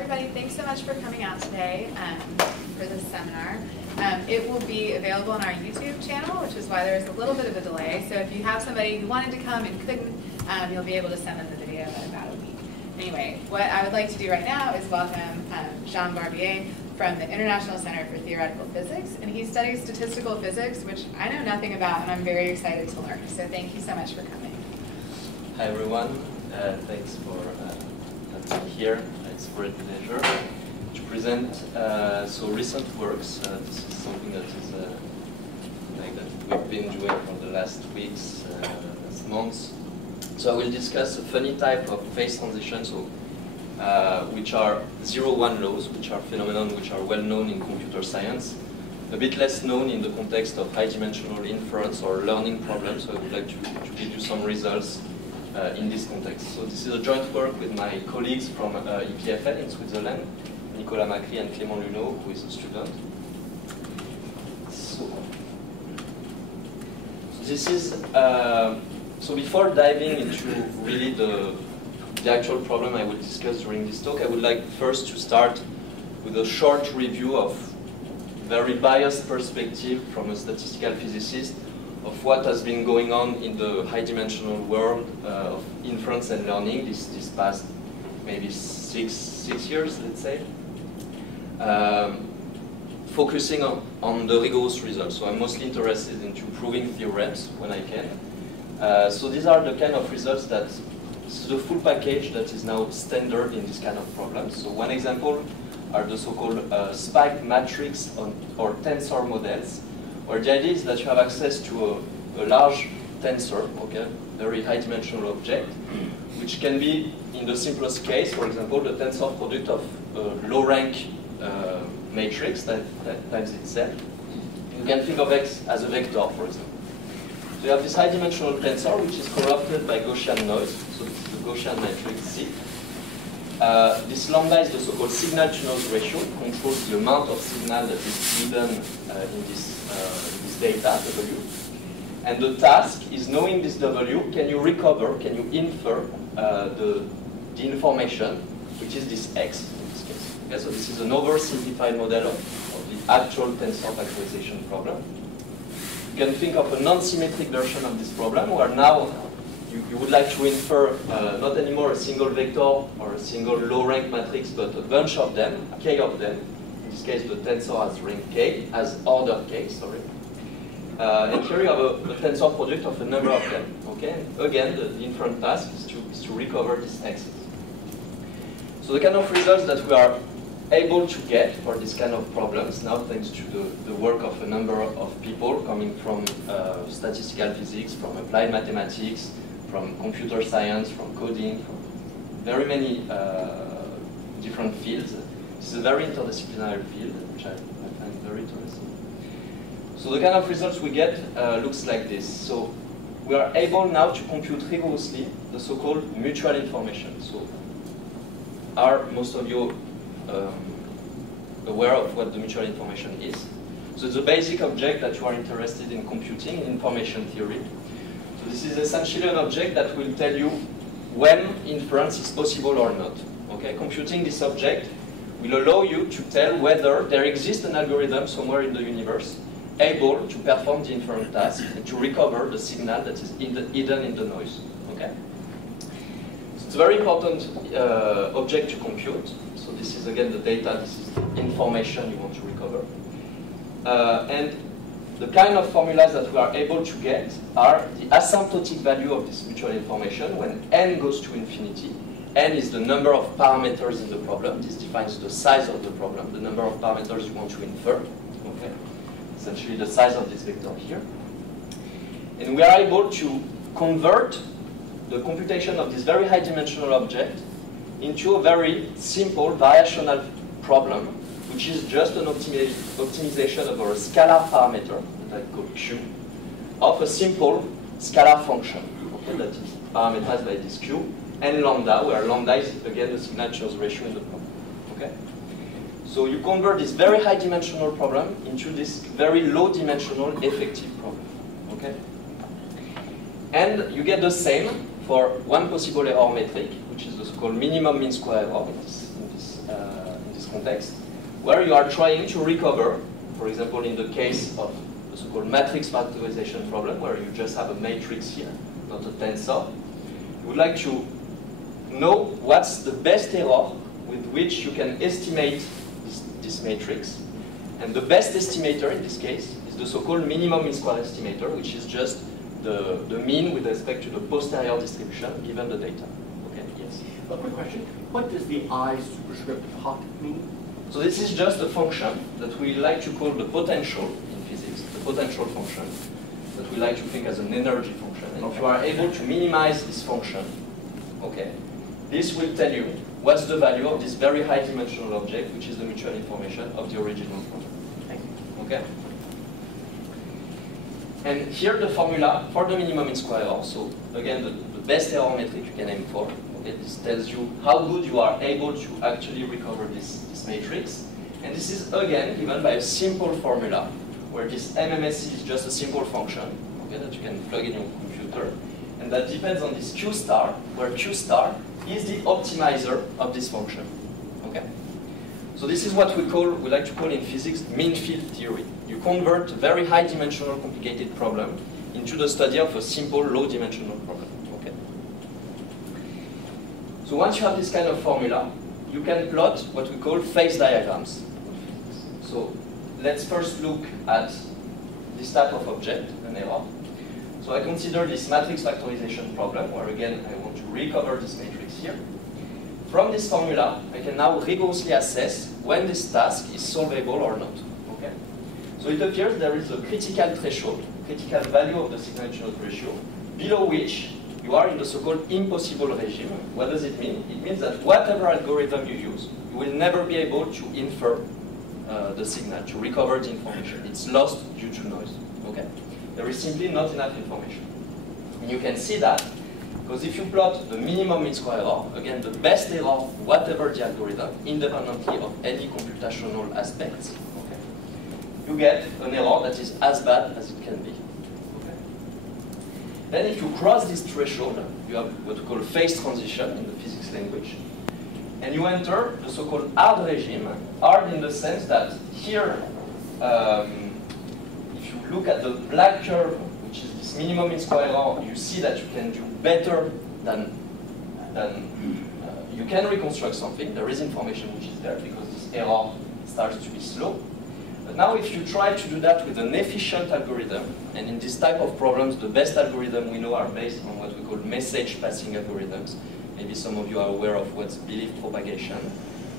everybody. Thanks so much for coming out today for this seminar. It will be available on our YouTube channel, which is why there's a little bit of a delay. So if you have somebody who wanted to come and couldn't, you'll be able to send them the video in about a week. Anyway, what I would like to do right now is welcome Jean Barbier from the International Center for Theoretical Physics, and he studies statistical physics, which I know nothing about, and I'm very excited to learn. So thank you so much for coming. Hi everyone, thanks for having me here. It's a great pleasure to present recent works. This is something that is that we've been doing for the last weeks, last months. So I will discuss a funny type of phase transition, which are 0-1 laws, which are phenomena which are well known in computer science, a bit less known in the context of high-dimensional inference or learning problems. So I would like to give you some results in this context. So this is a joint work with my colleagues from EPFL in Switzerland, Nicolas Macri and Clément Luneau, who is a student. So this is, so before diving into really the actual problem I will discuss during this talk, I would like first to start with a short review of very biased perspective from a statistical physicist of what has been going on in the high-dimensional world of inference and learning this past maybe six years, let's say, focusing on the rigorous results. So I'm mostly interested in proving theorems when I can. So these are the kind of results that, this is the full package that is now standard in this kind of problems. So one example are the so-called spiked matrix or tensor models, where the idea is that you have access to a large tensor, okay, very high-dimensional object, which can be, in the simplest case, for example, the tensor product of a low-rank matrix that times itself. You can think of X as a vector, for example. So you have this high-dimensional tensor, which is corrupted by Gaussian noise, so this is the Gaussian matrix C. This lambda is the so-called signal-to-noise ratio, controls the amount of signal that is hidden in this data, W. And the task is, knowing this W, can you recover, can you infer the information, which is this X in this case. Okay, so this is an oversimplified model of the actual tensor factorization problem. You can think of a non-symmetric version of this problem, where now you would like to infer not anymore a single vector or a single low-rank matrix, but a bunch of them, k of them. In this case, the tensor has rank k, has order k, sorry. And here you have a tensor product of a number of them. Okay. And again, the inference task is to recover this axis. So the kind of results that we are able to get for this kind of problems now, thanks to the work of a number of people coming from statistical physics, from applied mathematics, from computer science, from coding, from very many different fields. This is a very interdisciplinary field, which I find very interesting. So the kind of results we get looks like this. So we are able now to compute rigorously the so-called mutual information. So are most of you aware of what the mutual information is? So it's a basic object that you are interested in computing in information theory. So this is essentially an object that will tell you when inference is possible or not. Okay? Computing this object will allow you to tell whether there exists an algorithm somewhere in the universe able to perform the inference task and to recover the signal that is hidden in the noise. Okay? So it's a very important object to compute. So this is again the data, this is the information you want to recover. And the kind of formulas that we are able to get are the asymptotic value of this mutual information when n goes to infinity. N is the number of parameters in the problem. This defines the size of the problem, the number of parameters you want to infer. Okay? Essentially the size of this vector here. And we are able to convert the computation of this very high-dimensional object into a very simple variational problem, which is just an optimization of our scalar parameter, that I call Q, of a simple scalar function, okay, that is parameterized by this Q, and lambda, where lambda is again the signal-to-noise ratio in the problem. Okay? So you convert this very high-dimensional problem into this very low-dimensional effective problem. Okay? And you get the same for one possible error metric, which is the so-called minimum mean square error in this context, where you are trying to recover, for example, in the case of the so-called matrix factorization problem, where you just have a matrix here, not a tensor. You would like to know what's the best error with which you can estimate this matrix. And the best estimator in this case is the so-called minimum mean square estimator, which is just the mean with respect to the posterior distribution given the data. Okay, yes? A quick question. What does the I superscript hot mean? So this is just a function that we like to call the potential in physics, the potential function, that we like to think as an energy function. And if you are able to minimize this function, okay, this will tell you what's the value of this very high dimensional object, which is the mutual information of the original problem. Thank you. Okay? And here the formula for the minimum mean square error. So again, the best error metric you can aim for. Okay, this tells you how good you are able to actually recover this matrix. And this is again given by a simple formula, where this MMSC is just a simple function, okay, that you can plug in your computer, and that depends on this Q star, where Q star is the optimizer of this function. Okay? So this is what we like to call in physics mean field theory. You convert a very high dimensional complicated problem into the study of a simple low dimensional problem. Okay? So once you have this kind of formula, you can plot what we call phase diagrams. So let's first look at this type of object, an error. So I consider this matrix factorization problem, where again I want to recover this matrix here. From this formula, I can now rigorously assess when this task is solvable or not. Okay? So it appears there is a critical threshold, critical value of the signal-to-noise ratio, below which you are in the so-called impossible regime. What does it mean? It means that whatever algorithm you use, you will never be able to infer the signal, to recover the information. It's lost due to noise. Okay? There is simply not enough information. And you can see that because if you plot the minimum mean square error, again, the best error, whatever the algorithm, independently of any computational aspects, okay, you get an error that is as bad as it can be. Okay. Then if you cross this threshold, you have what we call phase transition in the physics language, and you enter the so-called hard regime, hard in the sense that here, if you look at the black curve, which is this minimum mean square error, you see that you can do better than you can reconstruct something. There is information which is there because this error starts to be slow. But now if you try to do that with an efficient algorithm, and in this type of problems, the best algorithms we know are based on what we call message passing algorithms. Maybe some of you are aware of what's belief propagation.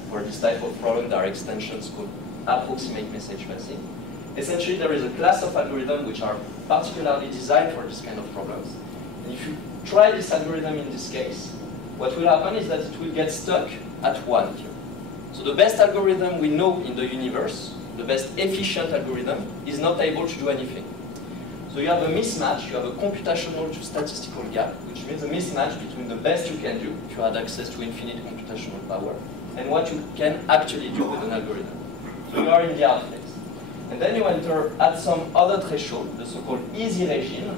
For this type of problem, there are extensions called approximate message passing. Essentially, there is a class of algorithms which are particularly designed for this kind of problems. And if you try this algorithm in this case, what will happen is that it will get stuck at 1 here. So the best algorithm we know in the universe, the best efficient algorithm, is not able to do anything. So you have a mismatch, you have a computational to statistical gap, which means a mismatch between the best you can do, if you had access to infinite computational power, and what you can actually do with an algorithm. So you are in the hard phase. And then you enter at some other threshold, the so-called easy regime,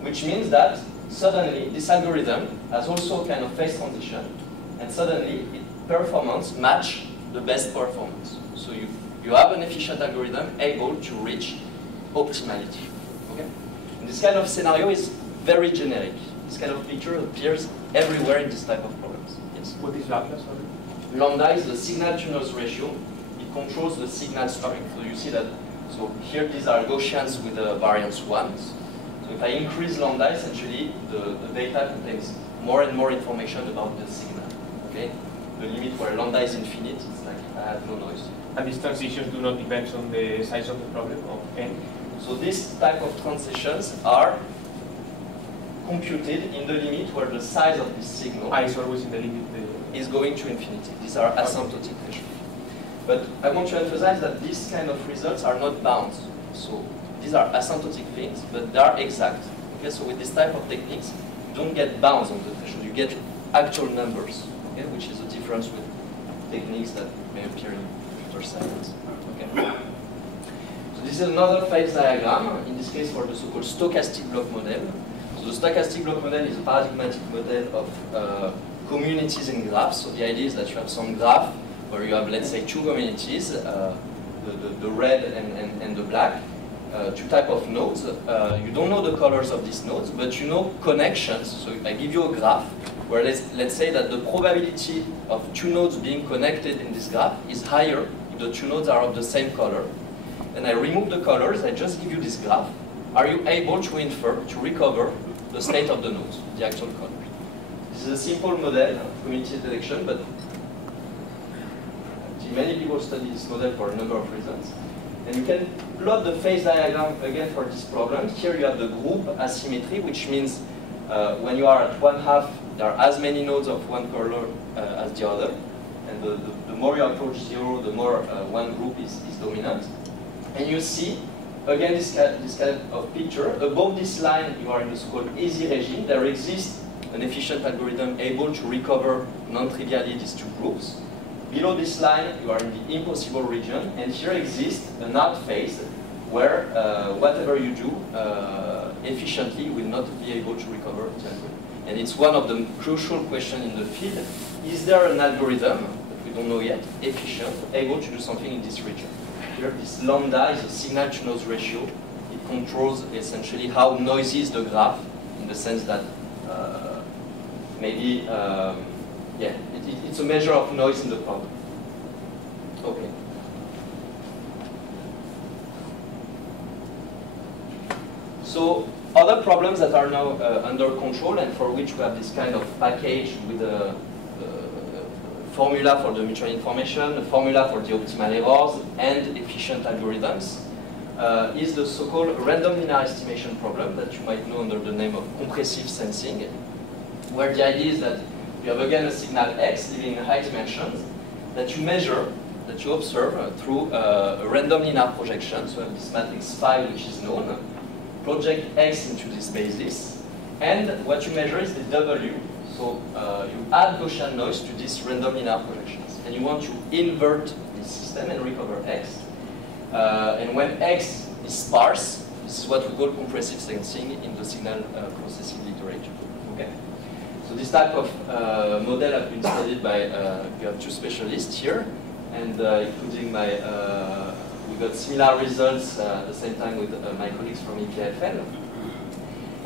which means that suddenly this algorithm has also a kind of phase transition, and suddenly its performance match the best performance. So you have an efficient algorithm able to reach optimality. Okay? And this kind of scenario is very generic. This kind of picture appears everywhere in this type of problems. Yes? What is lambda, sorry? Lambda is the signal-to-noise ratio. It controls the signal strength. So you see that, so here these are Gaussians with a variance 1. So if I increase lambda, essentially the data contains more and more information about the signal. Okay? The limit where lambda is infinite, it's like I have no noise. And these transitions do not depend on the size of the problem, of n? So this type of transitions are computed in the limit where the size of this signal is always in the limit is going to infinity. These are asymptotic thresholds. But I want to emphasize that these kind of results are not bounds. So these are asymptotic things, but they are exact. Okay, so with this type of techniques, you don't get bounds on the threshold. You get actual numbers, okay, which is a difference with techniques that may appear in computer science. Okay. So this is another phase diagram, in this case for the so-called stochastic block model. So the stochastic block model is a paradigmatic model of communities in graphs. So the idea is that you have some graph where you have, let's say, two communities, the red and the black, two types of nodes. You don't know the colors of these nodes, but you know connections. So if I give you a graph, where let's say that the probability of two nodes being connected in this graph is higher if the two nodes are of the same color. And I remove the colors, I just give you this graph. Are you able to infer, to recover the state of the nodes, the actual colors? This is a simple model of community detection, but many people study this model for a number of reasons. And you can plot the phase diagram again for this problem. Here you have the group asymmetry, which means when you are at one half, there are as many nodes of one color as the other. And the more you approach zero, the more one group is dominant. And you see, again, this kind of picture. Above this line, you are in the so-called easy regime. There exists an efficient algorithm able to recover non-trivially these two groups. Below this line, you are in the impossible region, and here exists an hard phase where whatever you do efficiently will not be able to recover the algorithm. And it's one of the crucial questions in the field. Is there an algorithm, that we don't know yet, efficient, able to do something in this region? Here, this lambda is a signal-to-noise ratio. It controls essentially how noisy is the graph, in the sense that maybe, it's a measure of noise in the problem. Okay. So other problems that are now under control and for which we have this kind of package with a formula for the mutual information, a formula for the optimal errors, and efficient algorithms, is the so-called random linear estimation problem that you might know under the name of compressive sensing, where the idea is that you have again a signal x living in high dimensions that you measure, that you observe through a random linear projection. So you have this matrix phi which is known, project x into this basis, and what you measure is the W. So you add Gaussian noise to these random linear projections, and you want to invert this system and recover x. And when x is sparse, this is what we call compressive sensing in the signal processing literature. Okay. So this type of model has been studied by, we have two specialists here, and including we got similar results at the same time with my colleagues from EPFL.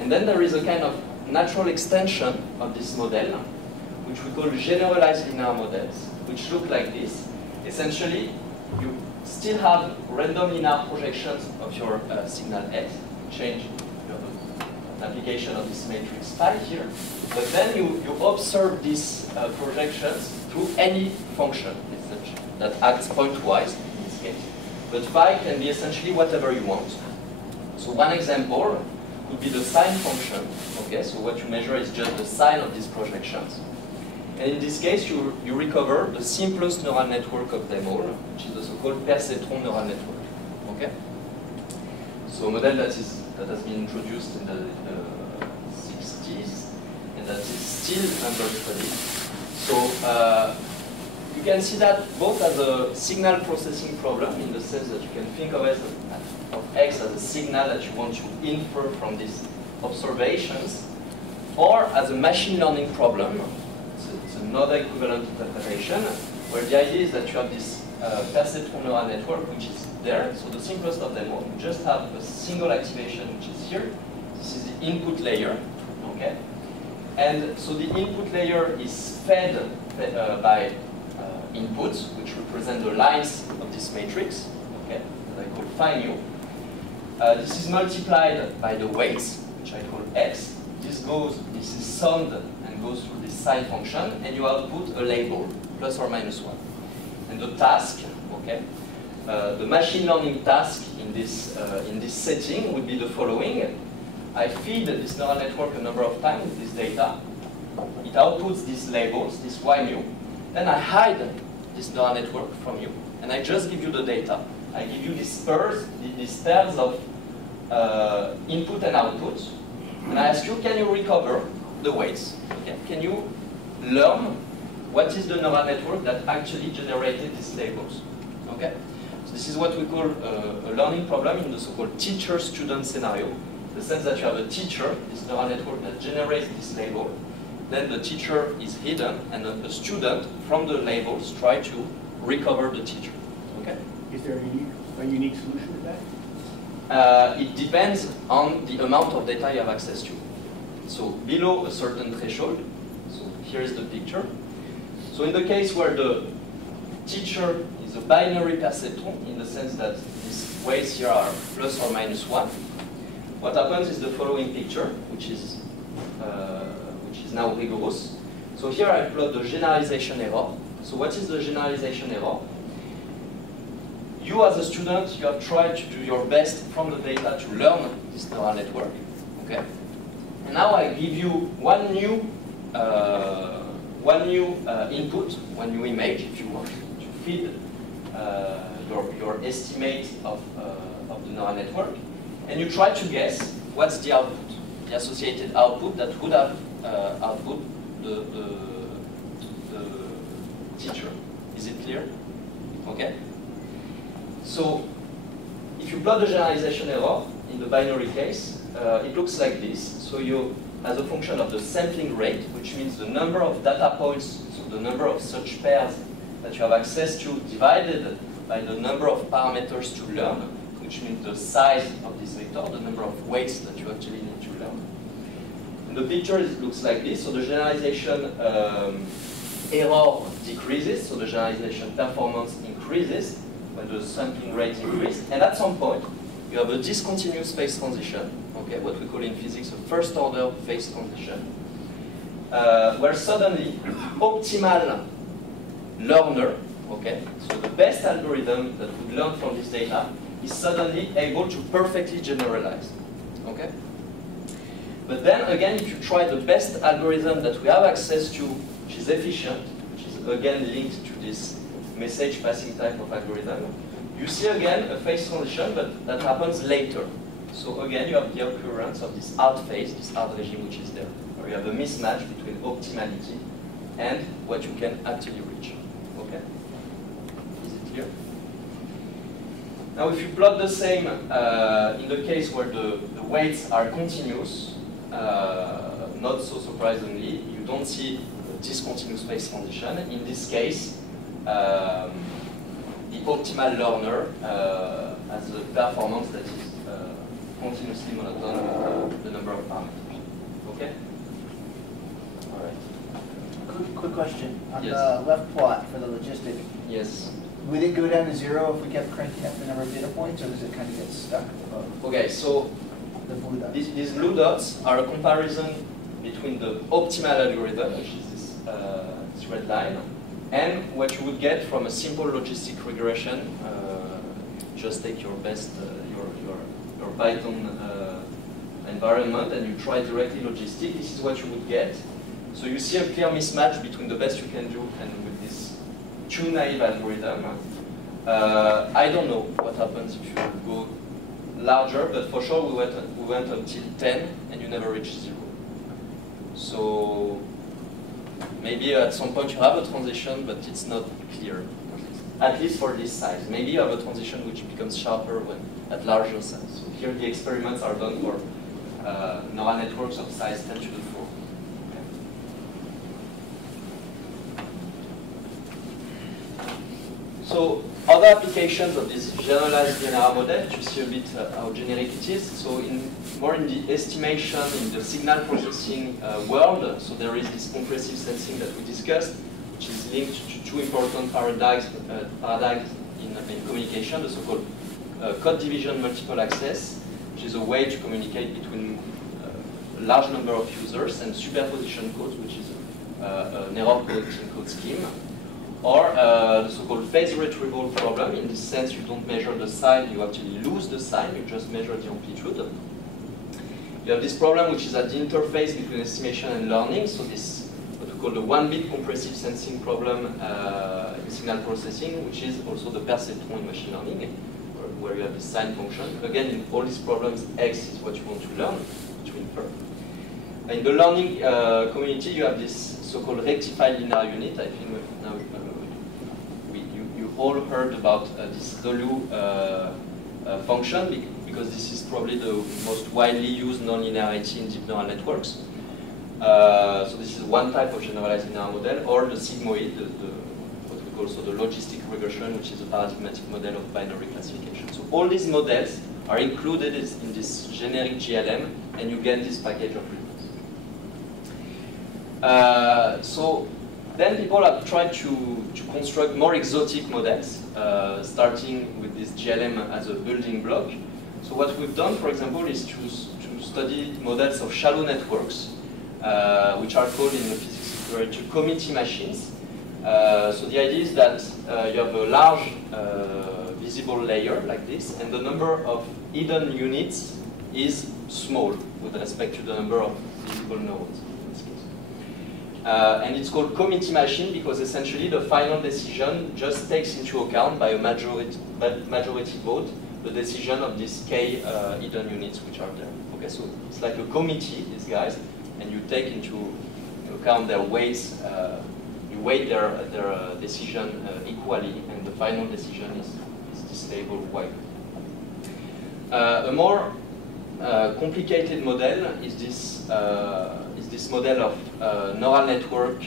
And then there is a kind of natural extension of this model, which we call generalized linear models, which look like this. Essentially, you still have random linear projections of your signal x, change an application of this matrix phi here, but then you observe these projections through any function that acts pointwise in this case. But phi can be essentially whatever you want. So one example would be the sine function. Okay, so what you measure is just the sine of these projections. And in this case, you recover the simplest neural network of them all, which is the so-called perceptron neural network. Okay? So a model that has been introduced in the 60s, and that is still under study. So you can see that both as a signal processing problem, in the sense that you can think of x as a signal that you want to infer from these observations, or as a machine learning problem. It's another equivalent interpretation, where the idea is that you have this perceptron neural network, which is there. So the simplest of them all, you just have a single activation, which is here. This is the input layer. Okay, and so the input layer is fed by inputs, which represent the lines of this matrix. Okay, that I call phi nu. This is multiplied by the weights, which I call x. This is summed and goes through this sine function, and you output a label, plus or minus 1. And the task, okay, the machine learning task in this setting would be the following. I feed this neural network a number of times with this data. It outputs these labels, this y mu. Then I hide this neural network from you, and I just give you the data. I give you these pairs of input and output, and I ask you, can you recover the weights? Okay? Can you learn what is the neural network that actually generated these labels? Okay? So this is what we call a learning problem in the so-called teacher-student scenario. In the sense that you have a teacher, this neural network that generates this label, then the teacher is hidden, and the student, from the labels, try to recover the teacher. Okay? Is there a unique solution to that? It depends on the amount of data you have access to. So below a certain threshold, so here is the picture. So in the case where the teacher is a binary perceptron, in the sense that these weights here are plus or minus 1, what happens is the following picture, which is now rigorous. So here I plot the generalization error. So what is the generalization error? You as a student, you have tried to do your best from the data to learn this neural network. Okay? And now I give you one new input, one new image, if you want, to feed your estimate of the neural network, and you try to guess what's the output, the associated output that would have output the teacher. Is it clear? Okay. So if you plot the generalization error in the binary case, it looks like this. So you, as a function of the sampling rate, which means the number of data points, so the number of such pairs that you have access to, divided by the number of parameters to learn, which means the size of this vector, the number of weights that you actually need to learn. In the picture, it looks like this. So the generalization error decreases, so the generalization performance increases when the sampling rate increases. And at some point, you have a discontinuous phase transition, okay, what we call in physics a first-order phase transition, where suddenly optimal learner, okay, so the best algorithm that would learn from this data is suddenly able to perfectly generalize, okay? But then again, if you try the best algorithm that we have access to, which is efficient, which is again linked to this message passing type of algorithm, you see again a phase transition, but that happens later. So again, you have the occurrence of this hard phase, this hard regime which is there, where you have a mismatch between optimality and what you can actually reach. Okay? Is it clear? Now if you plot the same in the case where the weights are continuous, not so surprisingly, you don't see a discontinuous phase transition. In this case, the optimal learner has a performance that is continuously monotone with the number of parameters. Okay? All right. Quick question. On Yes. the left plot for the logistic, Yes. would it go down to 0 if we kept cranking up the number of data points, or does it kind of get stuck above Okay, so the blue dots? these blue dots are a comparison between the optimal algorithm, which is this red line, and what you would get from a simple logistic regression. Just take your best, your Python environment, and you try directly logistic. This is what you would get. So you see a clear mismatch between the best you can do and with this too naive algorithm. I don't know what happens if you go larger, but for sure we went until 10 and you never reached 0. So maybe at some point you have a transition, but it's not clear, at least for this size. Maybe you have a transition which becomes sharper when at larger size. So here the experiments are done for neural networks of size 10 to the 4. So other applications of this generalized linear model, to see a bit how generic it is. So more in the estimation, in the signal processing world, so there is this compressive sensing that we discussed, which is linked to two important paradigms in communication, the so-called code division multiple access, which is a way to communicate between a large number of users, and superposition codes, which is an error correcting code scheme. Or the so-called phase retrieval problem. In this sense, you don't measure the sign, you actually lose the sign, you just measure the amplitude. You have this problem which is at the interface between estimation and learning. So this, what we call the one-bit compressive sensing problem in signal processing, which is also the perceptron in machine learning, where you have this sign function. Again, in all these problems, X is what you want to learn, to infer. In the learning community, you have this so-called rectified linear unit. I think now you all heard about this ReLU function, because this is probably the most widely used nonlinearity in deep neural networks. So this is one type of generalized linear model, or the sigmoid, what we do also the logistic regression, which is a paradigmatic model of binary classification. So all these models are included in this generic GLM, and you get this package of results. So then people have tried to construct more exotic models, starting with this GLM as a building block. So what we've done, for example, is to study models of shallow networks, which are called in the physics literature committee machines. So the idea is that you have a large visible layer like this, and the number of hidden units is small with respect to the number of visible nodes. And it's called committee machine because essentially the final decision just takes into account by a majority vote the decision of these k hidden units which are there. Okay, so it's like a committee, these guys, and you take into account their weights. You weight their decision equally, and the final decision is this label y. A more complicated model is this model of neural network,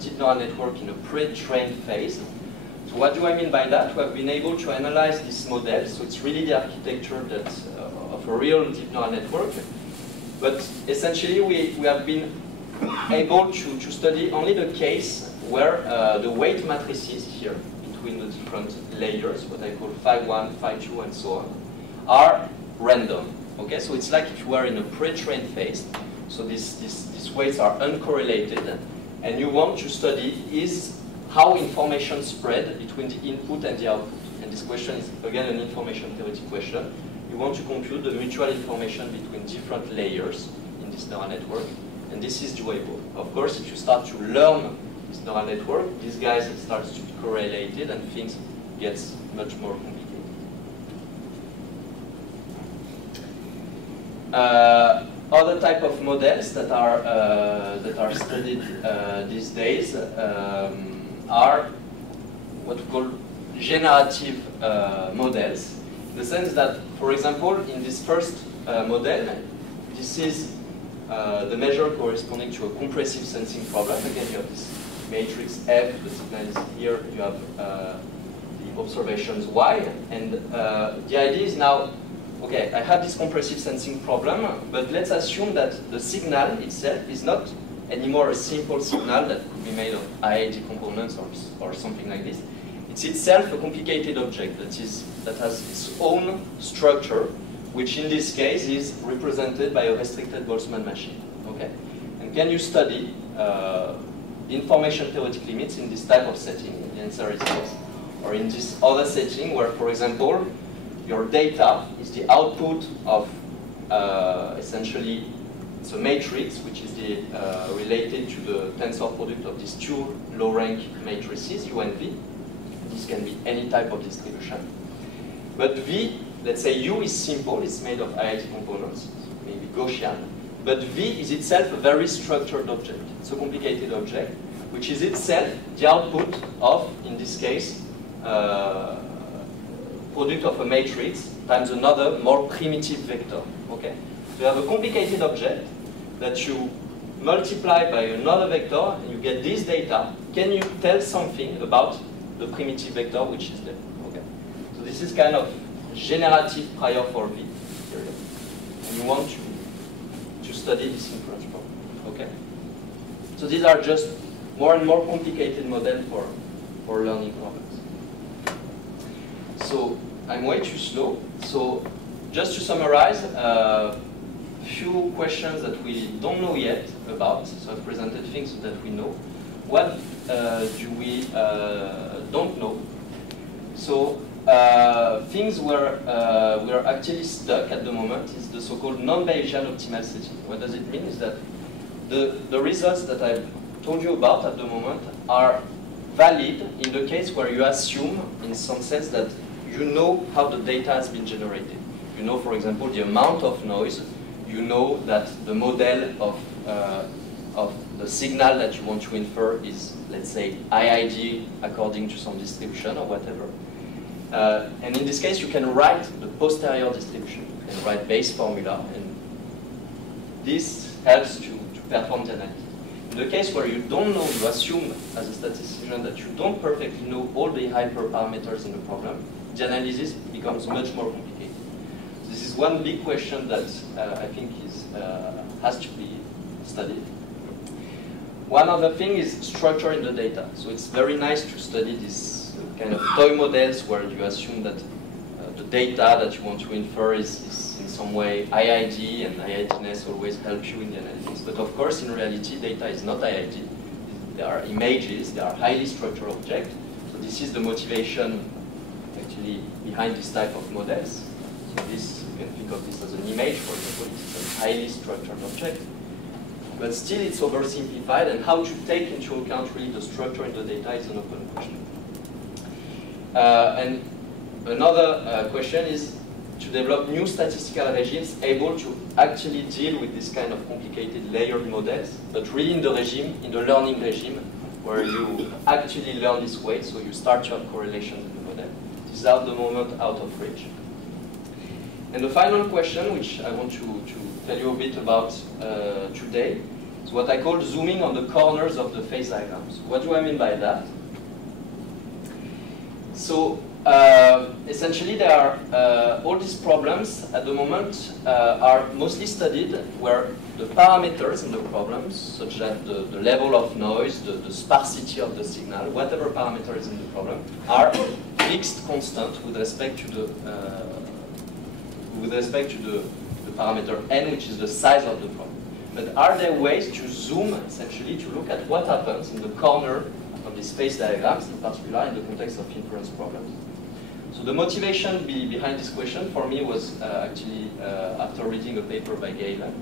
deep neural network in a pre-trained phase. So what do I mean by that? We have been able to analyze this model, so it's really the architecture that, of a real deep neural network. But essentially, we have been able to study only the case where the weight matrices here between the different layers, what I call phi1, phi2, and so on, are random. Okay, so it's like if you are in a pre-trained phase. So these weights are uncorrelated, and you want to study is how information spread between the input and the output. And this question is, again, an information theory question. You want to compute the mutual information between different layers in this neural network, and this is doable. Of course, if you start to learn this neural network, these guys start to be correlated, and things get much more complicated. Other type of models that are studied these days are what we call generative models, in the sense that, for example, in this first model, this is the measure corresponding to a compressive sensing problem. Again, you have this matrix F, the signal is here, you have the observations Y, and the idea is now, okay, I have this compressive sensing problem, but let's assume that the signal itself is not anymore a simple signal that could be made of IID components or something like this. It's itself a complicated object that has its own structure, which in this case is represented by a restricted Boltzmann machine. Okay, and can you study information theoretic limits in this type of setting? The answer is yes. Or in this other setting where, for example, your data is the output of essentially it's a matrix which is related to the tensor product of these two low-rank matrices, U and V. This can be any type of distribution. But V, let's say U is simple, it's made of IID components, maybe Gaussian. But V is itself a very structured object. It's a complicated object, which is itself the output of, in this case, product of a matrix times another more primitive vector. Okay, so you have a complicated object that you multiply by another vector, and you get this data. Can you tell something about the primitive vector which is there? Okay, so this is kind of generative prior for V, and you want to study this inference problem. Okay, so these are just more and more complicated models for learning problems. So I'm way too slow. So just to summarize, a few questions that we don't know yet about. So I've presented things that we know. What do we don't know? So things where we're actually stuck at the moment is the so-called non-Bayesian optimal setting. What does it mean is that the results that I've told you about at the moment are valid in the case where you assume, in some sense, that you know how the data has been generated. You know, for example, the amount of noise. You know that the model of the signal that you want to infer is, let's say, IID according to some distribution or whatever. And in this case, you can write the posterior distribution. You can write base formula, and this helps to perform the analysis. In the case where you don't know, you assume as a statistician that you don't perfectly know all the hyperparameters in the problem, the analysis becomes much more complicated. This is one big question that I think has to be studied. One other thing is structure in the data. So it's very nice to study these kind of toy models where you assume that the data that you want to infer is in some way IID, and IIDness always helps you in the analysis. But of course, in reality, data is not IID. There are images, they are highly structured objects. So this is the motivation actually behind this type of models. So this, you can think of this as an image, for example, it's a highly structured object. But still it's oversimplified, and how to take into account really the structure in the data is an open question. And another question is to develop new statistical regimes able to actually deal with this kind of complicated layered models, but really in the regime, in the learning regime, where you actually learn this way, so you start to have correlation in the model. This is at the moment out of reach. And the final question, which I want to tell you a bit about today, is what I call zooming on the corners of the phase diagrams. What do I mean by that? So essentially, there are all these problems at the moment are mostly studied where the parameters in the problems, such as the level of noise, the sparsity of the signal, whatever parameter is in the problem, are fixed constant with respect to the parameter n, which is the size of the problem. But are there ways to zoom, essentially, to look at what happens in the corner of these phase diagrams, in particular in the context of inference problems? So the motivation behind this question for me was actually after reading a paper by Galen,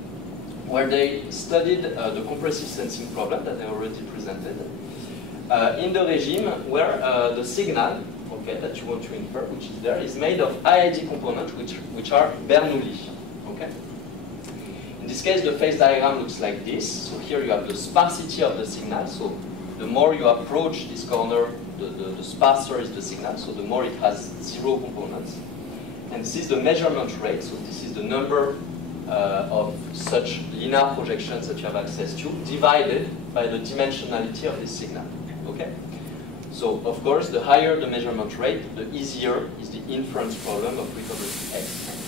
where they studied the compressive sensing problem that I already presented in the regime where the signal, okay, that you want to infer, which is there, is made of IID components which are Bernoulli. Okay. In this case, the phase diagram looks like this. So here you have the sparsity of the signal. So the more you approach this corner, the sparser is the signal. So the more it has 0 components. And this is the measurement rate. So this is the number of such linear projections that you have access to, divided by the dimensionality of this signal. Okay. So of course, the higher the measurement rate, the easier is the inference problem of recovery X.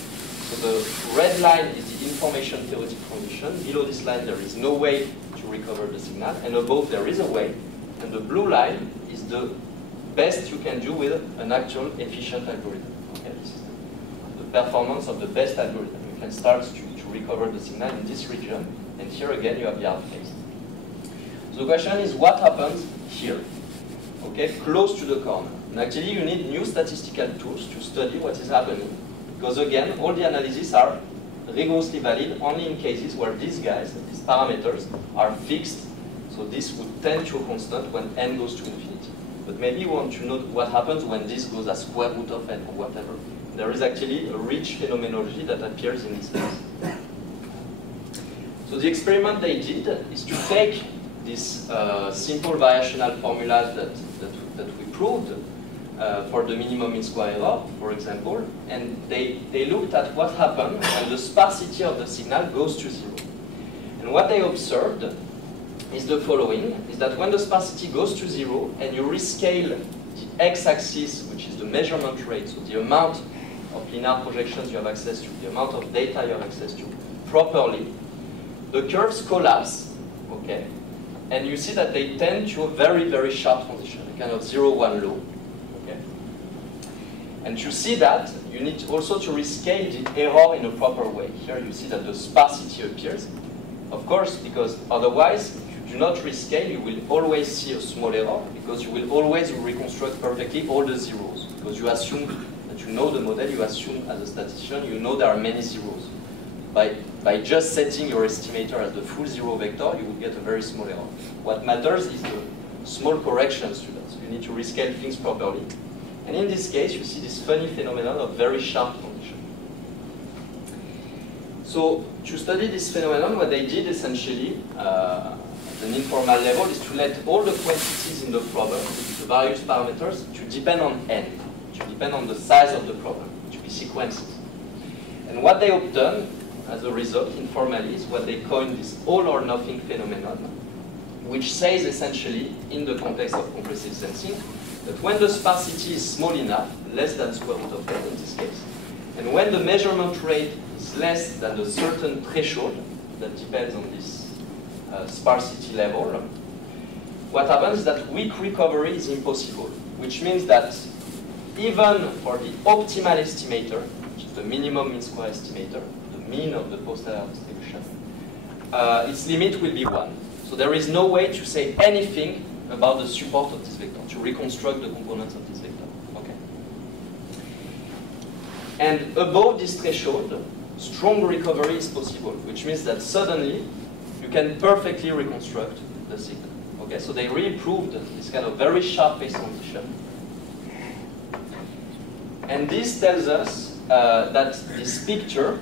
So the red line is the information theoretic condition. Below this line, there is no way to recover the signal. And above, there is a way. And the blue line is the best you can do with an actual efficient algorithm. Okay? This is the performance of the best algorithm. You can start to recover the signal in this region. And here again, you have the outphase. So the question is, what happens here? Okay, close to the corner. And actually, you need new statistical tools to study what is happening. Because again, all the analyses are rigorously valid only in cases where these guys, these parameters, are fixed. So this would tend to a constant when n goes to infinity. But maybe you want to know what happens when this goes as square root of n or whatever. There is actually a rich phenomenology that appears in this case. So the experiment they did is to take these simple variational formulas that we proved for the minimum mean square error, for example, and they looked at what happened when the sparsity of the signal goes to 0. And what they observed is the following, is that when the sparsity goes to 0 and you rescale the x-axis, which is the measurement rate, so the amount of linear projections you have access to, the amount of data you have access to, properly, the curves collapse, okay? And you see that they tend to a very, very sharp transition, a kind of 0-1 low. Okay? And to see that, you need also to rescale the error in a proper way. Here you see that the sparsity appears. Of course, because otherwise, if you do not rescale, you will always see a small error, because you will always reconstruct perfectly all the zeros. Because you assume that you know the model, you assume as a statistician, you know there are many zeros. By just setting your estimator as the full 0 vector, you will get a very small error. What matters is the small corrections to that. So you need to rescale things properly. And in this case, you see this funny phenomenon of very sharp transition. So to study this phenomenon, what they did essentially, at an informal level, is to let all the quantities in the problem, the various parameters, to depend on n, to depend on the size of the problem, to be sequences. And what they obtained, as a result, informally, is what they coined this all-or-nothing phenomenon, which says essentially, in the context of compressive sensing, that when the sparsity is small enough, less than square root of n in this case, and when the measurement rate is less than a certain threshold, that depends on this sparsity level, what happens is that weak recovery is impossible, which means that even for the optimal estimator, which is the minimum mean square estimator, the mean of the post-error distribution, its limit will be 1. So there is no way to say anything about the support of this vector, to reconstruct the components of this vector. Okay. And above this threshold, strong recovery is possible, which means that suddenly you can perfectly reconstruct the signal. Okay, so they really proved this kind of very sharp phase transition. And this tells us that this picture,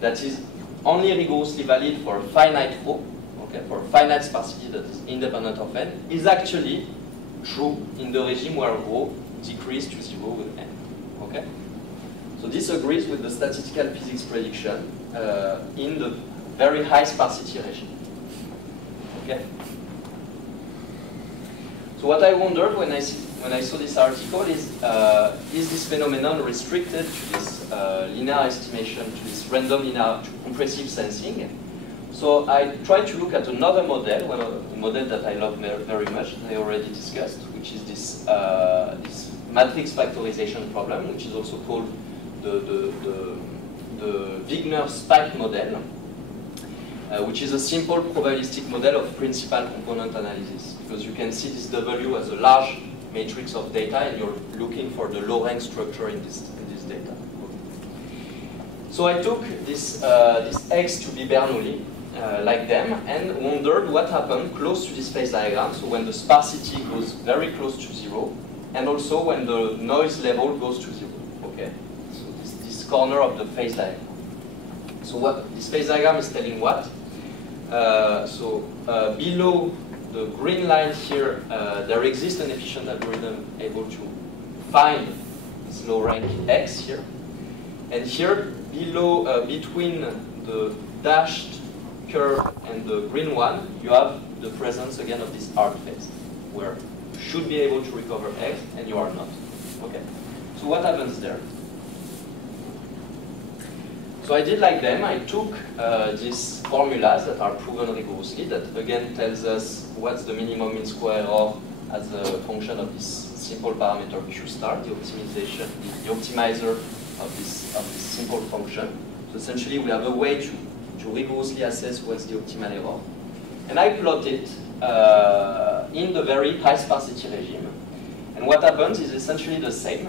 that is only rigorously valid for a finite rho, okay, for a finite sparsity that is independent of n, is actually true in the regime where rho decreases to 0 with n. Okay? So this agrees with the statistical physics prediction in the very high sparsity regime. Okay? So what I wondered when I saw this article is this phenomenon restricted to this linear estimation, to this random linear, to compressive sensing? So I tried to look at another model, a model that I love very much, that I already discussed, which is this, this matrix factorization problem, which is also called the Wigner-Spike model, which is a simple probabilistic model of principal component analysis. Because you can see this W as a large matrix of data, and you're looking for the low-rank structure in this data. So I took this X to be Bernoulli, like them, and wondered what happened close to this phase diagram, so when the sparsity goes very close to 0, and also when the noise level goes to 0. Okay? So this corner of the phase diagram. So what this phase diagram is telling what? Below the green line here, there exists an efficient algorithm able to find this low rank X here. And here, below, between the dashed curve and the green one, you have the presence again of this arc phase, where you should be able to recover X, and you are not. Okay. So what happens there? So I did like them. I took these formulas that are proven rigorously, that again tells us what's the minimum mean square error as a function of this simple parameter Q star, the optimization, the optimizer of this simple function. So essentially, we have a way to rigorously assess what's the optimal error. And I plot it in the very high sparsity regime. And what happens is essentially the same.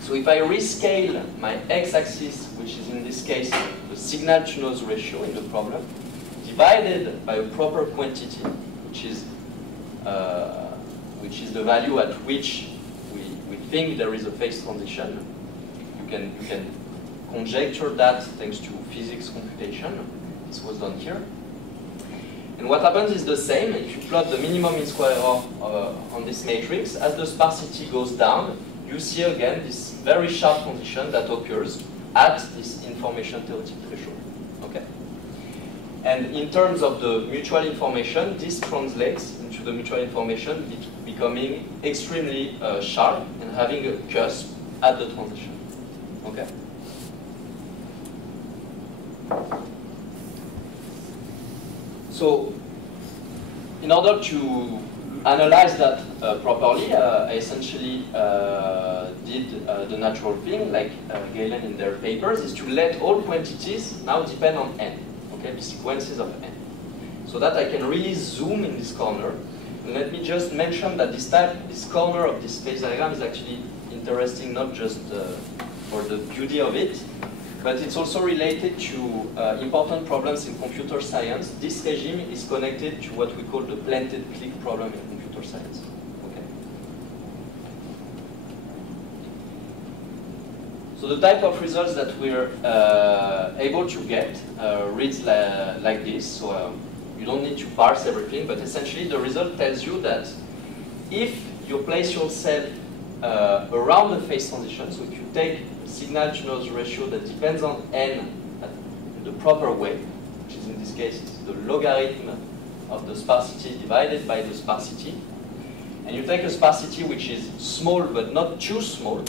So if I rescale my x-axis, which is in this case the signal-to-noise ratio in the problem, divided by a proper quantity, which is the value at which we think there is a phase transition, you can conjecture that thanks to physics computation. This was done here. And what happens is the same. If you plot the minimum mean square error on this matrix, as the sparsity goes down, you see again this very sharp transition that occurs at this information theoretic threshold. Okay? And in terms of the mutual information, this translates into the mutual information becoming extremely sharp and having a cusp at the transition. Okay? So, in order to analyze that properly, I essentially did the natural thing, like Galen in their papers, is to let all quantities now depend on n, okay, the sequences of n. So that I can really zoom in this corner. And let me just mention that this corner of this phase diagram is actually interesting not just for the beauty of it, but it's also related to important problems in computer science. This regime is connected to what we call the planted click problem in computer science. Okay. So the type of results that we're able to get reads like this. So you don't need to parse everything, but essentially the result tells you that if you place yourself around the phase transition, so if you take signal-to-noise ratio that depends on n in the proper way, which is in this case is the logarithm of the sparsity divided by the sparsity. And you take a sparsity which is small but not too small,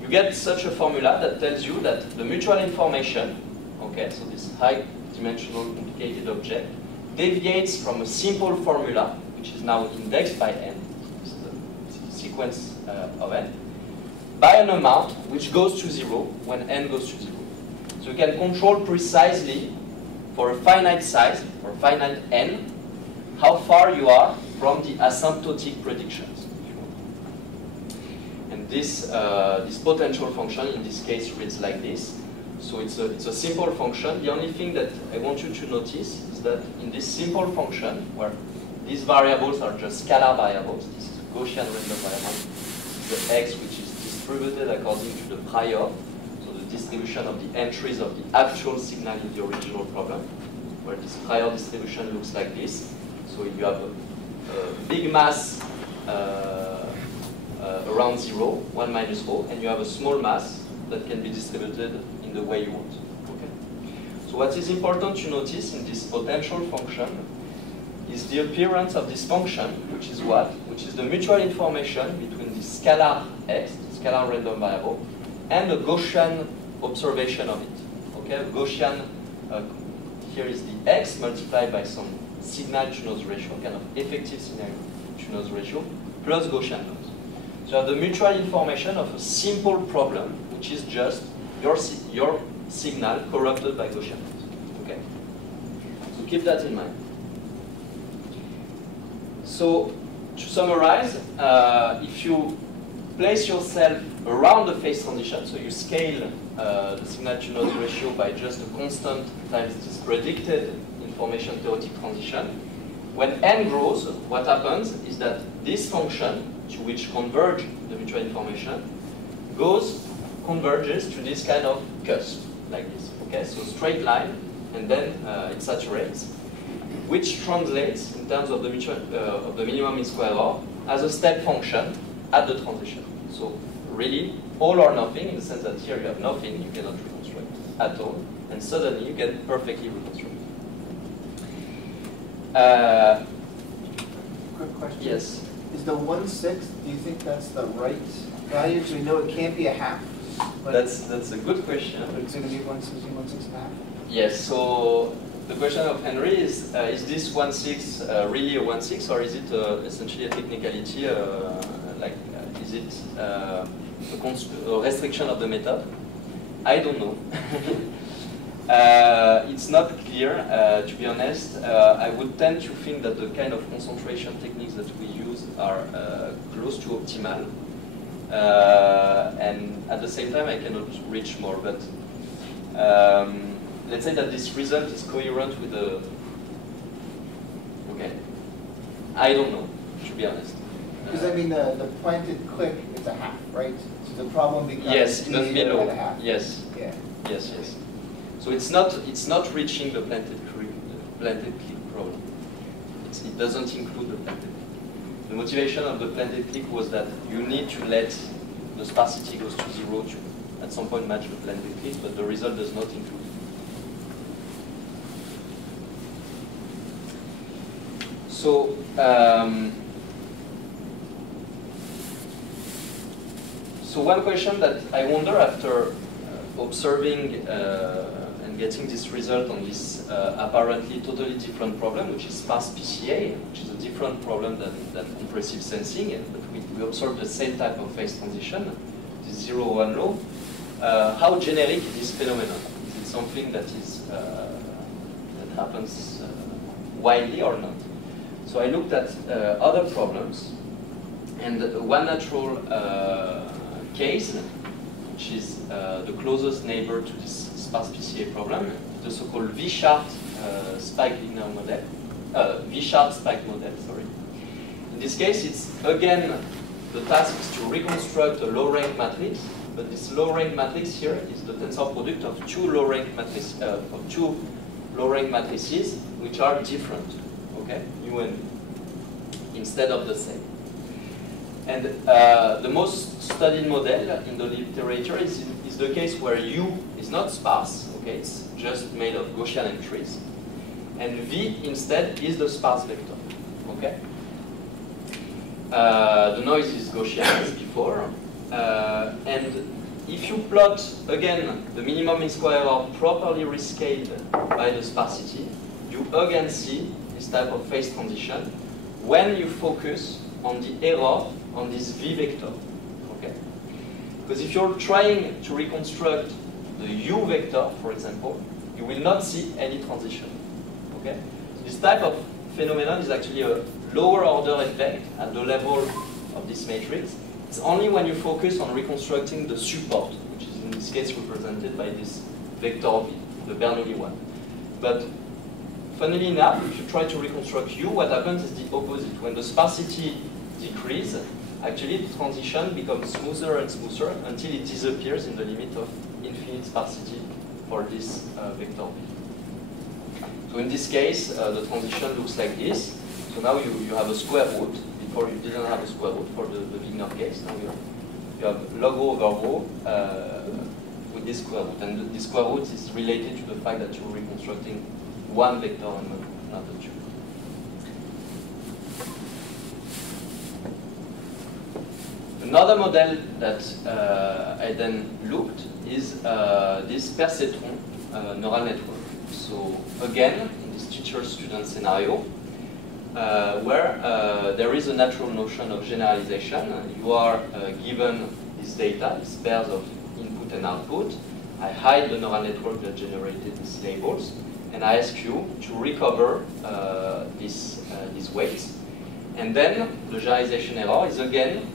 you get such a formula that tells you that the mutual information, okay, so this high-dimensional complicated object, deviates from a simple formula, which is now indexed by n, this is a sequence of n, by an amount which goes to 0 when n goes to 0. So you can control precisely for a finite size, for a finite n, how far you are from the asymptotic predictions. And this potential function in this case reads like this. So it's a simple function. The only thing that I want you to notice is that in this simple function, where these variables are just scalar variables, this is a Gaussian random variable, the x which is distributed according to the prior, so the distribution of the entries of the actual signal in the original problem, where this prior distribution looks like this. So you have a big mass around 0, 1 minus 0, and you have a small mass that can be distributed in the way you want. Okay? So what is important to notice in this potential function is the appearance of this function, which is what? Which is the mutual information between the scalar x, the scalar random variable, and the Gaussian observation of it. Okay, a Gaussian, here is the x multiplied by some signal-to-noise ratio, kind of effective signal-to-noise ratio, plus Gaussian noise. So you have the mutual information of a simple problem, which is just your signal corrupted by Gaussian noise. Okay? So keep that in mind. So to summarize, if you place yourself around the phase transition, so you scale the signal-to-noise ratio by just a constant times this predicted information theoretic transition, when n grows, what happens is that this function, to which converge the mutual information, converges to this kind of cusp, like this. Okay, so straight line, and then it saturates, which translates in terms of the mutual of the minimum mean square error as a step function at the transition. So really, all or nothing, in the sense that here you have nothing, you cannot reconstruct at all, and suddenly you can perfectly reconstruct. Quick question. Yes. Is the 1/6, do you think that's the right value? Because we know it can't be a half. But That's a good question. Is it going to be 1/6 and a half? Yes, so the question of Henry is this 1/6 really a 1/6, or is it essentially a technicality, is it a restriction of the method? I don't know. It's not clear, to be honest. I would tend to think that the kind of concentration techniques that we use are close to optimal. And at the same time, I cannot reach more. But let's say that this result is coherent with the... Okay. I don't know, to be honest. Because I mean, the planted click is a half, right? So the problem becomes yes, it must be low. at a half. Yes. Yeah. Yes, yes. So it's not reaching the planted click problem. It doesn't include the planted click. The motivation of the planted click was that you need to let the sparsity goes to 0 to at some point match the planted click, but the result does not include it. So so one question that I wonder after observing and getting this result on this apparently totally different problem, which is sparse PCA, which is a different problem than compressive sensing, but we observe the same type of phase transition, this 0-1 law. How generic is this phenomenon? Is it something that is that happens widely or not? So I looked at other problems, and one natural case, which is the closest neighbor to this sparse PCA problem, the so-called V-sharp spike linear model, V-sharp spike model, sorry. In this case, it's again, the task is to reconstruct a low-rank matrix, but this low-rank matrix here is the tensor product of two low-rank matrices, which are different, okay, U and V, instead of the same. And the most studied model in the literature is the case where U is not sparse, okay, it's just made of Gaussian entries. And V instead is the sparse vector, okay? The noise is Gaussian as before. And if you plot, again, the minimum mean square error properly rescaled by the sparsity, you again see this type of phase transition when you focus on the error on this V vector, okay? Because if you're trying to reconstruct the U vector, for example, you will not see any transition, okay? So this type of phenomenon is actually a lower order effect at the level of this matrix. It's only when you focus on reconstructing the support, which is in this case represented by this vector V, the Bernoulli one. But funnily enough, if you try to reconstruct U, what happens is the opposite. When the sparsity decreases, actually the transition becomes smoother and smoother until it disappears in the limit of infinite sparsity for this vector V. So in this case, the transition looks like this. So now you have a square root. Before you didn't have a square root for the beginner case. Now you have log rho over rho with this square root. And the square root is related to the fact that you're reconstructing one vector and not the two. Another model that I then looked is this perceptron neural network. So again, in this teacher-student scenario, where there is a natural notion of generalization. You are given this data, these pairs of input and output. I hide the neural network that generated these labels, and I ask you to recover these weights. And then the generalization error is again,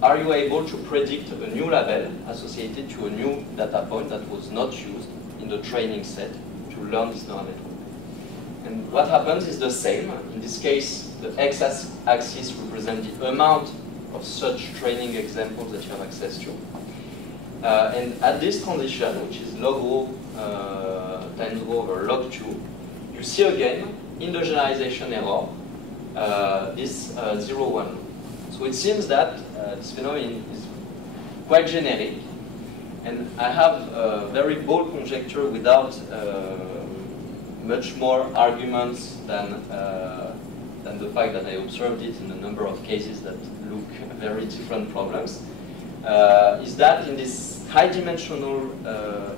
are you able to predict a new label associated to a new data point that was not used in the training set to learn this neural network? And what happens is the same. In this case, the x-axis represents the amount of such training examples that you have access to. And at this transition, which is log rho times rho over log 2, you see again, in the generalization error, this 0, 1. So it seems that this phenomenon is quite generic. And I have a very bold conjecture without much more arguments than the fact that I observed it in a number of cases that look very different problems, is that in these high-dimensional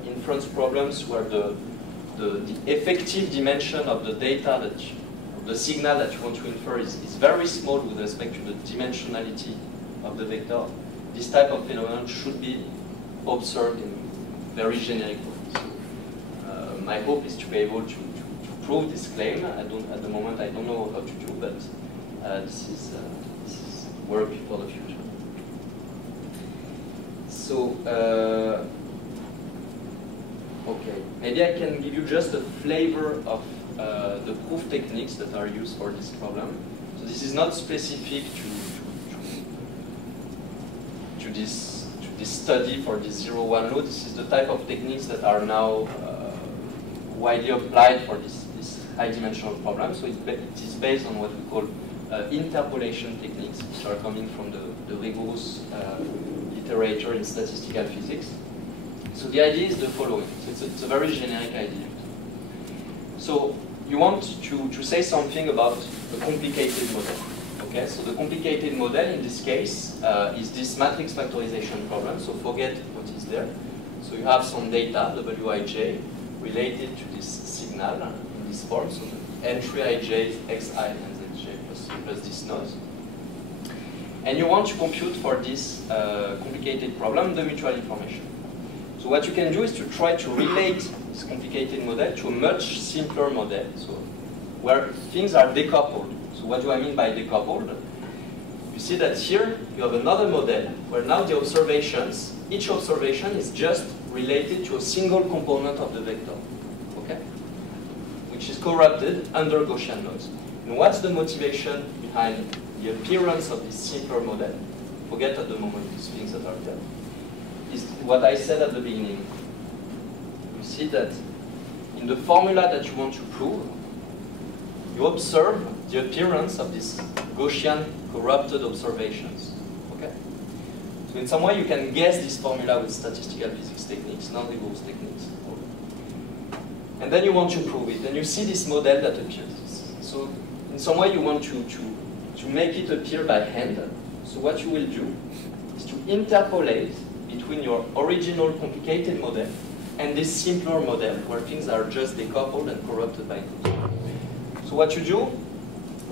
inference problems where the effective dimension of the data, the signal that you want to infer is very small with respect to the dimensionality of the vector, this type of phenomenon should be observed in very generic ways. My hope is to be able to prove this claim. At the moment, I don't know how to do, but this is work for the future. So, okay, maybe I can give you just a flavor of the proof techniques that are used for this problem. So this is not specific to this study for this 0-1 load. This is the type of techniques that are now widely applied for this high-dimensional problem. So it is based on what we call interpolation techniques, which are coming from the rigorous literature in statistical physics. So the idea is the following. So it's a very generic idea. So you want to say something about a complicated model. Okay, so the complicated model in this case is this matrix factorization problem. So forget what is there. So you have some data, Wij, related to this signal in this form. So the entry ij is xi and zj plus this noise. And you want to compute for this complicated problem the mutual information. So what you can do is to try to relate this complicated model to a much simpler model, so where things are decoupled. So what do I mean by decoupled? You see that here you have another model where now the observations, each observation is just related to a single component of the vector, okay? Which is corrupted under Gaussian noise. And what's the motivation behind the appearance of this simpler model? Forget at the moment these things that are there. Is what I said at the beginning. You see that in the formula that you want to prove, you observe the appearance of these Gaussian corrupted observations. Okay? So in some way, you can guess this formula with statistical physics techniques, non-Reeves techniques. And then you want to prove it, and you see this model that appears. So in some way, you want to make it appear by hand. So what you will do is to interpolate between your original complicated model and this simpler model, where things are just decoupled and corrupted by noise. So what you do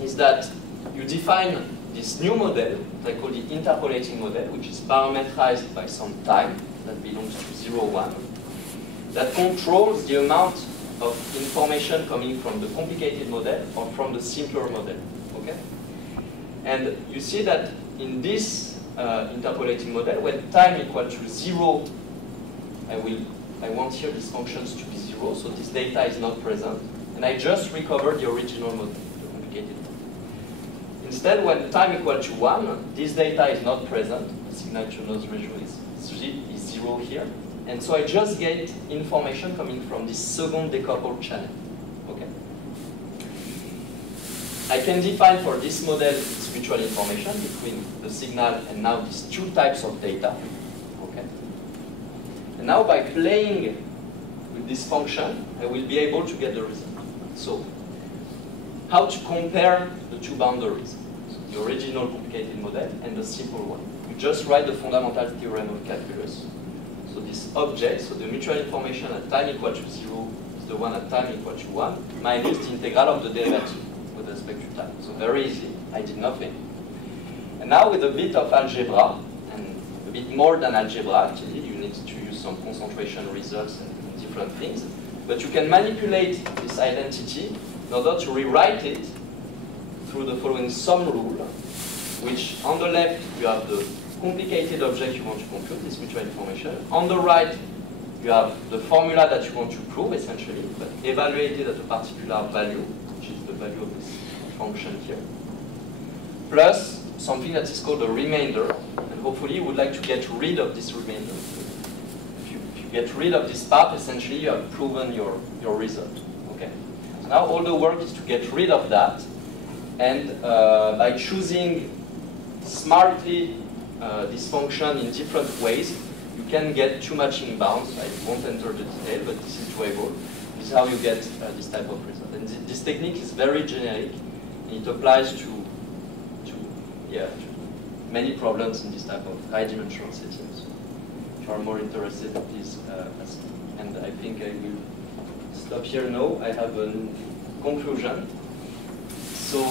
is that you define this new model, that I call the interpolating model, which is parameterized by some time that belongs to 0, 1, that controls the amount of information coming from the complicated model or from the simpler model. Okay? And you see that in this interpolating model, when time equals to 0, I want here these functions to be 0, so this data is not present, and I just recover the original model, the complicated model. Instead, when time equals to 1, this data is not present, the signal-to-noise ratio is 0 here, and so I just get information coming from this second decoupled channel. Okay? I can define for this model this mutual information between the signal and now these two types of data. Okay? And now by playing with this function, I will be able to get the result. So, how to compare the two boundaries, so the original complicated model and the simple one. You just write the fundamental theorem of calculus. So this object, so the mutual information at time equal to 0 is the one at time equal to 1, minus the integral of the derivative with respect to time. So very easy, I did nothing. And now with a bit of algebra, and a bit more than algebra actually, you need to use some concentration results and different things, but you can manipulate this identity in order to rewrite it through the following sum rule, which on the left you have the complicated object you want to compute, this mutual information. On the right, you have the formula that you want to prove, essentially, but evaluated at a particular value, which is the value of this function here, plus something that is called a remainder, and hopefully you would like to get rid of this remainder. If you get rid of this part, essentially you have proven your result. Okay? So now all the work is to get rid of that, and by choosing smartly this function in different ways, you can get two matching bounds. I won't enter the detail, but this is doable. This is how you get this type of result. And this technique is very generic. And it applies to many problems in this type of high-dimensional settings. If you are more interested, please ask me. And I think I will stop here now. I have a conclusion. So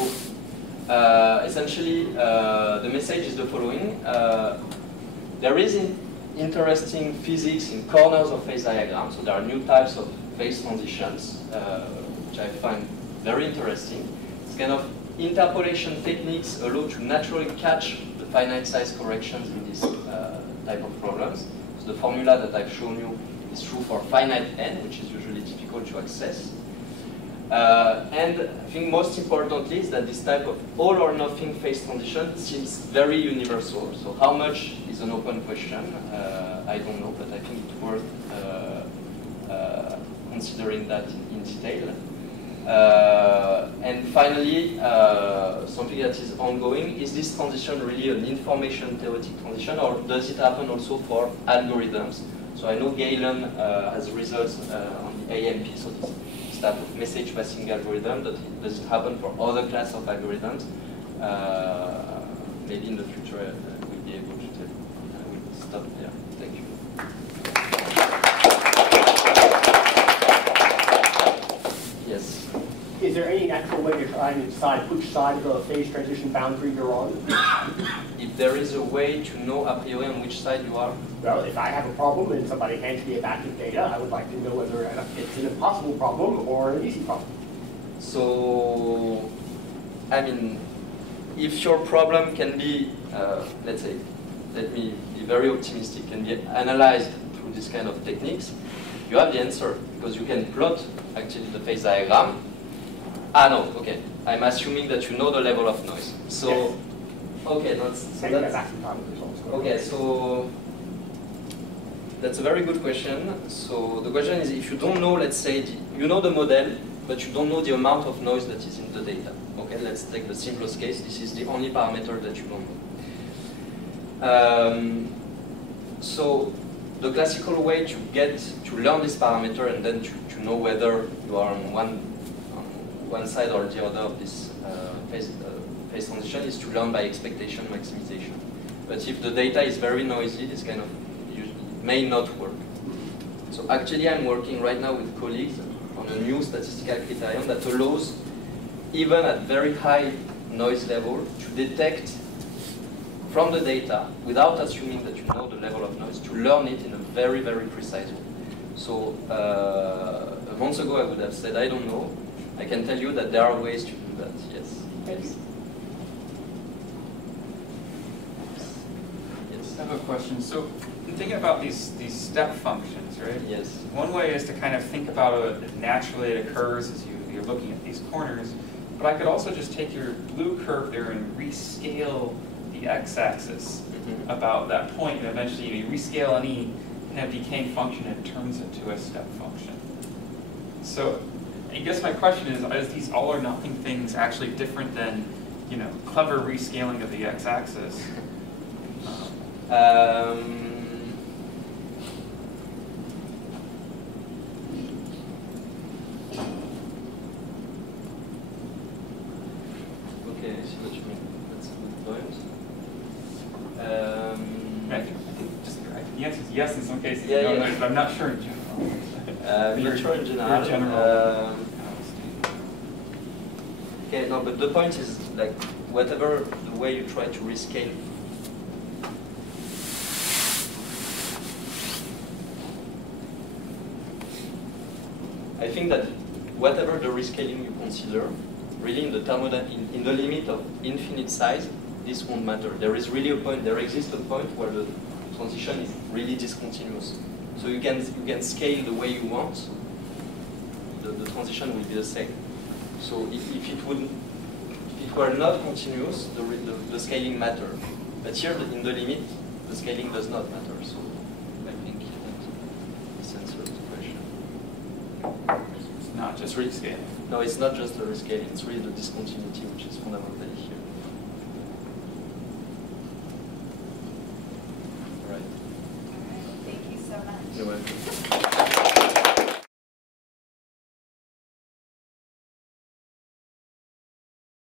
essentially, the message is the following. There is interesting physics in corners of phase diagrams. So there are new types of phase transitions, which I find very interesting. It's kind of interpolation techniques allow to naturally catch the finite size corrections in this type of problems. So the formula that I've shown you is true for finite n, which is usually difficult to access. And I think most importantly is that this type of all or nothing phase transition seems very universal. So how much is an open question? I don't know, but I think it's worth considering that in detail. And finally, something that is ongoing, is this transition really an information theoretic transition, or does it happen also for algorithms? So I know Galen has results on the AMP, so this type of message passing algorithm. Does it happen for other class of algorithms? Maybe in the future we'll be able to tell. I will stop there. Thank you. Yes. Is there any natural way to try and decide which side of the phase transition boundary you're on? If there is a way to know a priori on which side you are? Well, if I have a problem and somebody hands me a batch of data, I would like to know whether it's an impossible problem or an easy problem. So, I mean, if your problem can be, let's say, let me be very optimistic, can be analyzed through this kind of techniques, you have the answer, because you can plot actually the phase diagram. Ah, no, okay. I'm assuming that you know the level of noise. So, yes. Okay, okay, so that's a very good question. So the question is, if you don't know, let's say, you know the model, but you don't know the amount of noise that is in the data. Okay, let's take the simplest case. This is the only parameter that you don't know. So the classical way to learn this parameter and then to know whether you are on one side or the other of this phase transition is to learn by expectation maximization. But if the data is very noisy, this kind of may not work. So actually, I'm working right now with colleagues on a new statistical criterion that allows, even at very high noise level, to detect from the data, without assuming that you know the level of noise, to learn it in a very, very precise way. So a month ago, I would have said, I don't know. I can tell you that there are ways to do that, yes. Yes. I have a question. So in thinking about these step functions, right? Yes. One way is to kind of think about it naturally it occurs as you're looking at these corners. But I could also just take your blue curve there and rescale the x-axis about that point, and eventually you rescale any kind of decaying function and it turns into a step function. So I guess my question is these all or nothing things actually different than, you know, clever rescaling of the x-axis? Okay, I see what you mean. That's a good point. I think just the answer is yes in some cases, Yeah, no, yeah. but I'm not sure in general. I'm not sure in general. Okay, no, but the point is, like, whatever the way you try to rescale. I think that whatever the rescaling you consider, really in the in the limit of infinite size, this won't matter. There is really a point, there exists a point where the transition is really discontinuous. So you can scale the way you want, the transition will be the same. So if it were not continuous, the scaling matter. But here in the limit, the scaling does not matter. So I think that this answers the question. It's not just rescaling. No, it's not just the rescaling, it's really the discontinuity which is fundamentally here. All right. All right. Thank you so much. You're welcome.